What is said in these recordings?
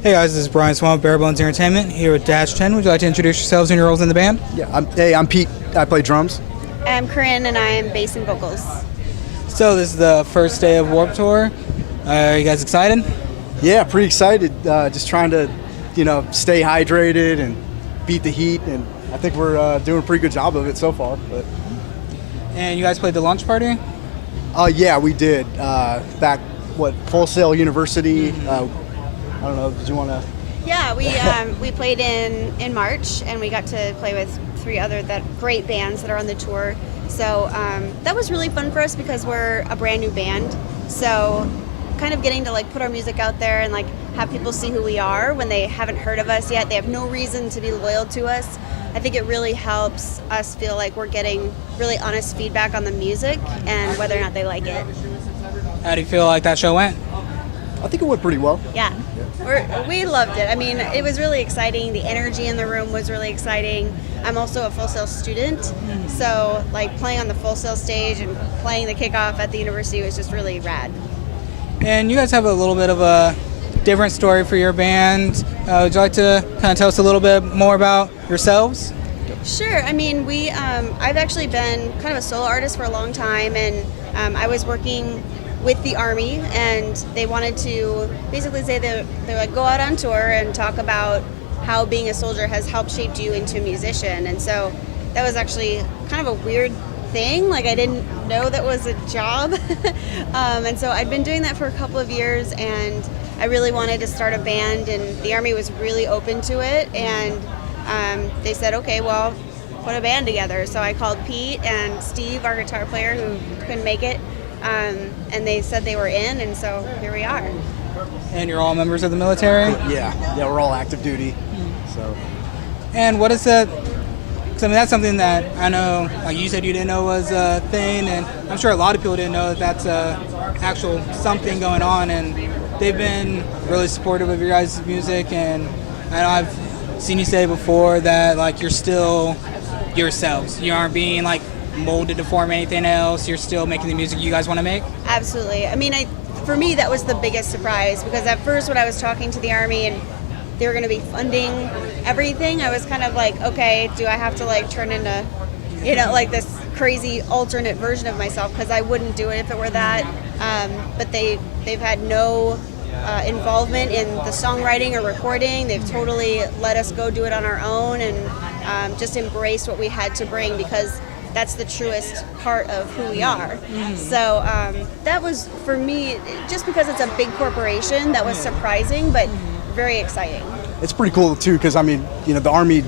Hey guys, this is Brian Swan with Bare Bones Entertainment here with Dash 10. Would you like to introduce yourselves and your roles in the band? Yeah, I'm Pete. I play drums. I'm Corinne, and I'm bass and vocals. So this is the first day of Warped Tour. Are you guys excited? Yeah, pretty excited. Just trying to, stay hydrated and beat the heat, and I think we're doing a pretty good job of it so far. But And you guys played the launch party? yeah, we did. Back Full Sail University. I don't know. Did you want to? Yeah, we played in March, and we got to play with three other great bands that are on the tour. So that was really fun for us because we're a brand new band. So kind of getting to put our music out there and have people see who we are when they haven't heard of us yet. They have no reason to be loyal to us. I think it really helps us feel like we're getting really honest feedback on the music and whether or not they like it. How do you feel like that show went? I think it went pretty well. Yeah, we loved it. I mean, it was really exciting. The energy in the room was really exciting. I'm also a Full Sail student, so playing on the Full Sail stage and playing the kickoff at the university was just really rad. And you guys have a little bit of a different story for your band. Would you like to kind of tell us a little bit more about yourselves? Sure. I mean, I've actually been kind of a solo artist for a long time, and I was working with the Army, and they wanted to basically say they're go out on tour and talk about how being a soldier has helped shape you into a musician. And so that was actually kind of a weird thing. I didn't know that was a job. And so I'd been doing that for a couple of years, and I really wanted to start a band, and the Army was really open to it. And they said, okay, well, put a band together. So I called Pete and Steve, our guitar player, who couldn't make it. And they said they were in, and so here we are. And you're all members of the military? Yeah, we're all active duty. So. And what is that? 'Cause, I mean, that's something that I know, like you said, you didn't know was a thing, and I'm sure a lot of people didn't know that that's a actual something going on, and they've been really supportive of your guys' music, and I know I've seen you say before that you're still yourselves. You aren't being molded to form anything else. You're still making the music you guys want to make. Absolutely. I mean, for me, that was the biggest surprise, because at first when I was talking to the Army and they were going to be funding everything, I was kind of okay, do I have to turn into, this crazy alternate version of myself, because I wouldn't do it if it were that. But they've had no involvement in the songwriting or recording. They've totally let us go do it on our own, and just embraced what we had to bring, because that's the truest part of who we are. So that was, for me, just because it's a big corporation, that was surprising, but very exciting. It's pretty cool too, because the Army,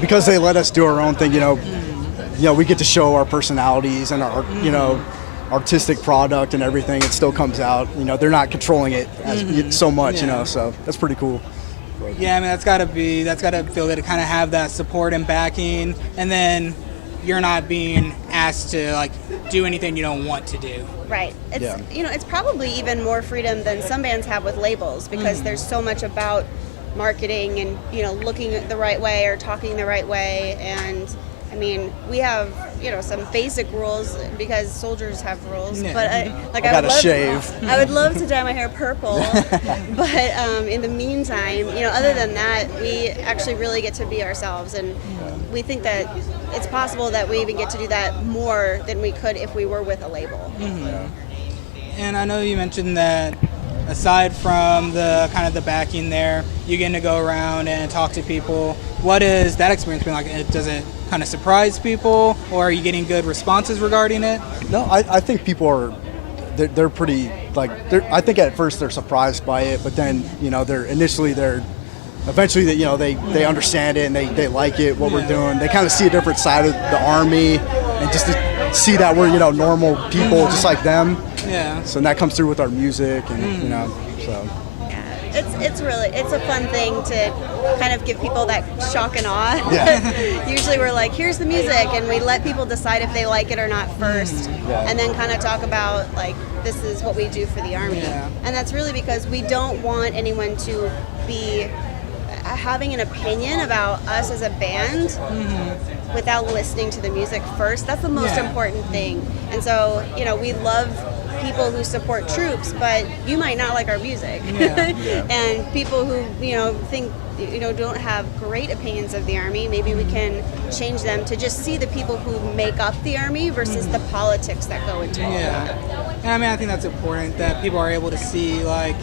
because they let us do our own thing, we get to show our personalities and our, artistic product and everything. It still comes out. They're not controlling it so much, so that's pretty cool. Yeah, I mean, that's gotta feel good to kind of have that support and backing, and then you're not being asked to do anything you don't want to do. Right. It's probably even more freedom than some bands have with labels, because there's so much about marketing and looking the right way or talking the right way. And I mean, we have some basic rules because soldiers have rules. Yeah. But I gotta shave. I would love to dye my hair purple. But in the meantime, other than that, we actually really get to be ourselves, and we think that it's possible that we even get to do that more than we could if we were with a label. And I know you mentioned that aside from the kind of the backing there, you get to go around and talk to people. What is that experience been like? Does it kind of surprise people, or are you getting good responses regarding it? No, I think people are, they're pretty, I think at first they're surprised by it, but then, eventually they understand it and they like it, what we're doing. They kind of see a different side of the Army, and just to see that we're, normal people just like them. Yeah. So that comes through with our music, and, so. It's a fun thing to kind of give people that shock and awe. Yeah. Usually we're here's the music, and we let people decide if they like it or not first, and then kind of talk about this is what we do for the Army. Yeah. And that's really because we don't want anyone to be having an opinion about us as a band without listening to the music first. That's the most important thing. And so, we love people who support troops, but you might not like our music. Yeah. And people who, think, don't have great opinions of the Army, maybe we can change them to just see the people who make up the Army versus the politics that go into all of Yeah. that. And I mean, I think that's important that people are able to see, like,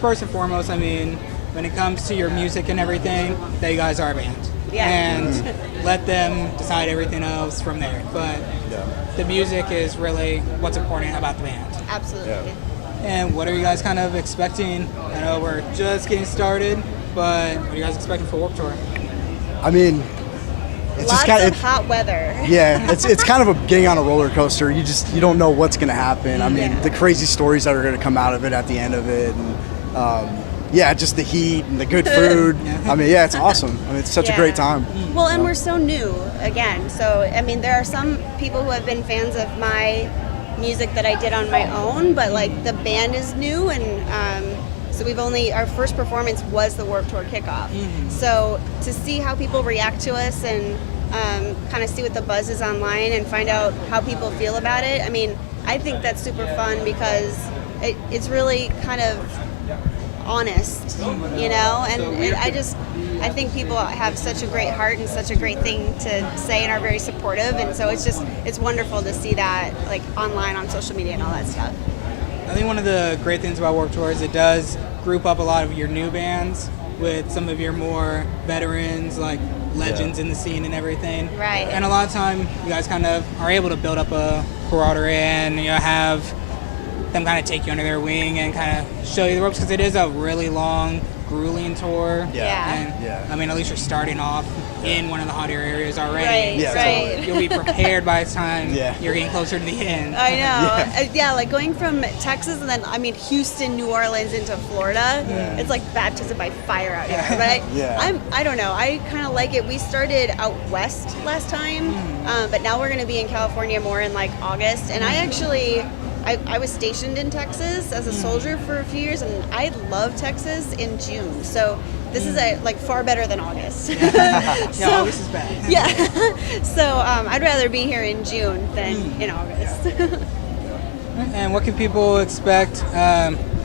first and foremost, I mean, when it comes to your music and everything, that you guys are a band. Yeah. And let them decide everything else from there. But the music is really what's important about the band. Absolutely. And what are you guys kind of expecting? I know we're just getting started, but what are you guys expecting for Warped Tour? I mean, it's Lots just kind of hot weather. yeah, it's kind of a getting on a roller coaster. You don't know what's going to happen. I mean, Yeah. the crazy stories that are going to come out of it at the end of it, and just the heat and the good food. I mean, it's awesome. I mean, it's such a great time. Well, and we're so new again. So, I mean, there are some people who have been fans of my music that I did on my own, but like the band is new, and so our first performance was the Warped Tour kickoff. So to see how people react to us and kind of see what the buzz is online and find out how people feel about it, I mean, I think that's super fun because it's really kind of honest, and I think people have such a great heart and such a great thing to say and are very supportive, and so it's wonderful to see that like online on social media and all that stuff. I think one of the great things about Warped Tour is it does group up a lot of your new bands with some of your more veterans, like legends in the scene and everything. Right. And a lot of time, you guys kind of are able to build up a camaraderie and have them kind of take you under their wing and kind of show you the ropes, because it is a really long, grueling tour. Yeah. And I mean, at least you're starting off in one of the hotter areas already. Right, Yeah, So right. you'll be prepared by the time Yeah. you're getting closer to the end. I know. Like going from Texas and then, Houston, New Orleans into Florida, it's like baptism by fire out here. But I don't know. I kind of like it. We started out west last time, but now we're going to be in California more in like August. And I was stationed in Texas as a soldier for a few years, and I love Texas in June. So this is far better than August. Yeah, August is bad. Yeah. So I'd rather be here in June than in August. And what can people expect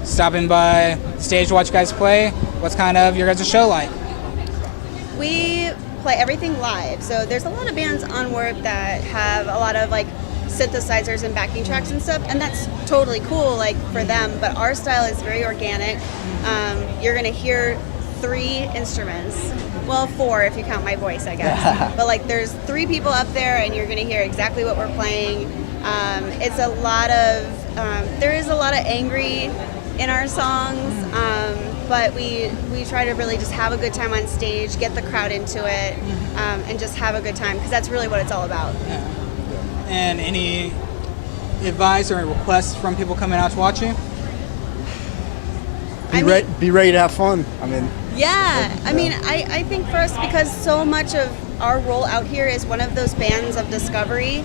stopping by stage to watch you guys play? What's kind of your guys' show like? We play everything live. So there's a lot of bands on Warp that have a lot of like synthesizers and backing tracks and stuff, and that's totally cool for them, but our style is very organic. You're gonna hear 3 instruments, well 4 if you count my voice, I guess. But there's 3 people up there and you're gonna hear exactly what we're playing. It's a lot of there is a lot of angry in our songs, but we try to really just have a good time on stage, get the crowd into it, and just have a good time, because that's really what it's all about. And any advice or requests from people coming out to watch you? Be ready to have fun. I mean, I think for us, because so much of our role out here is one of those bands of discovery,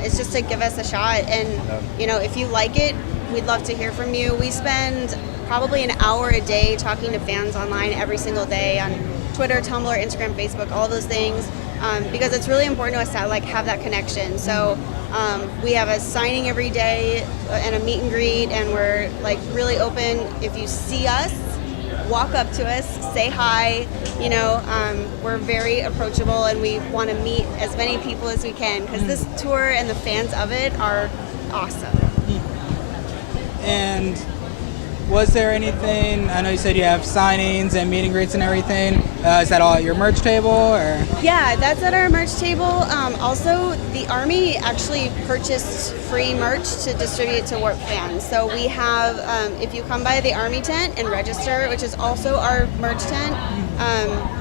it's just to give us a shot. And, if you like it, we'd love to hear from you. We spend probably an hour a day talking to fans online every single day on Twitter, Tumblr, Instagram, Facebook, all those things, because it's really important to us to have that connection. So we have a signing every day and a meet and greet, and we're really open. If you see us, walk up to us, say hi. We're very approachable, and we want to meet as many people as we can, because this tour and the fans of it are awesome. And was there anything, I know you said you have signings and meet and greets and everything, is that all at your merch table, or? Yeah, that's at our merch table. Also, the Army actually purchased free merch to distribute to Warp fans. So we have, if you come by the Army tent and register, which is also our merch tent,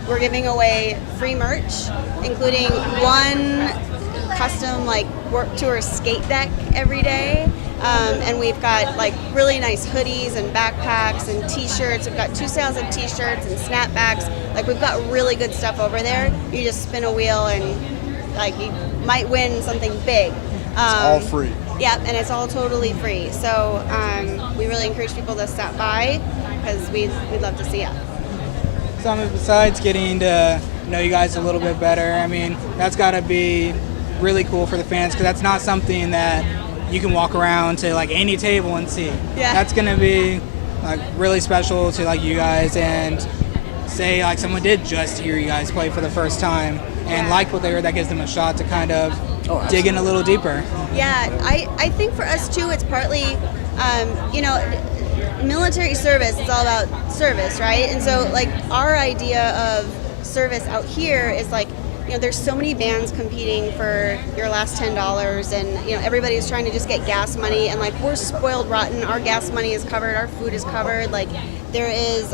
we're giving away free merch, including 1 custom Warp Tour skate deck every day. And we've got really nice hoodies and backpacks and t-shirts. We've got 2 styles of t-shirts and snapbacks. We've got really good stuff over there. You just spin a wheel and you might win something big. it's all free. Yeah, and it's all totally free. So we really encourage people to stop by, because we'd love to see you. So I mean, besides getting to know you guys a little bit better, I mean, that's got to be really cool for the fans, because that's not something that you can walk around to like any table and see. Yeah. That's gonna be like really special to like you guys, and say like someone did just hear you guys play for the first time and Yeah. like what they heard, that gives them a shot to kind of Oh, dig in a little deeper. Yeah, I think for us too, it's partly, you know, military service is all about service, right? And so, like, our idea of service out here is like, you know, there's so many bands competing for your last $10, and you know, everybody's trying to just get gas money, and like, we're spoiled rotten. Our gas money is covered, our food is covered. Like, there is,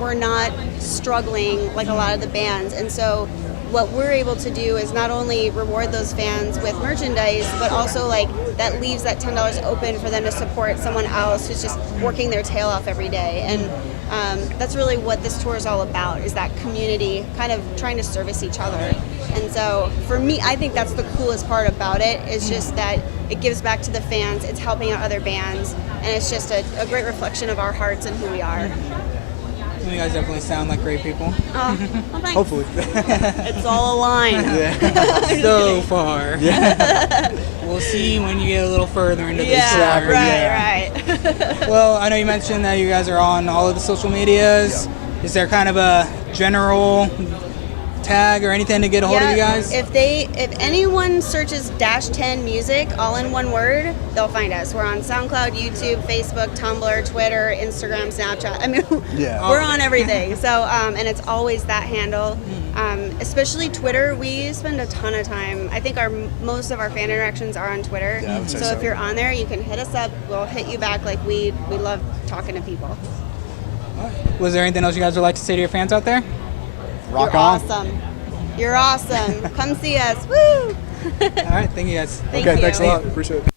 we're not struggling like a lot of the bands, and so what we're able to do is not only reward those fans with merchandise, but also like that leaves that $10 open for them to support someone else who's just working their tail off every day. And that's really what this tour is all about, is that community kind of trying to service each other. And so for me, I think that's the coolest part about it, is just that it gives back to the fans, it's helping out other bands, and it's just a great reflection of our hearts and who we are. You guys definitely sound like great people. Oh, well, thanks. Hopefully. It's all aligned. So far. We'll see when you get a little further into this Yeah, tour. right. Well, I know you mentioned that you guys are on all of the social medias. Is there kind of a general tag or anything to get a hold of you guys? If anyone searches -10 music all in one word, they'll find us. We're on SoundCloud, YouTube, Facebook, Tumblr, Twitter, Instagram, Snapchat. I mean, Yeah. we're on everything. So, and it's always that handle. Especially Twitter, we spend a ton of time. I think most of our fan interactions are on Twitter. Yeah, I would say so so. if you're on there, you can hit us up. We'll hit you back. Like, we love talking to people. Was there anything else you guys would like to say to your fans out there? Rock You're on. awesome. You're awesome. Come see us. Woo! All right, thank you guys. Thank Okay, you. thanks a lot. Appreciate it.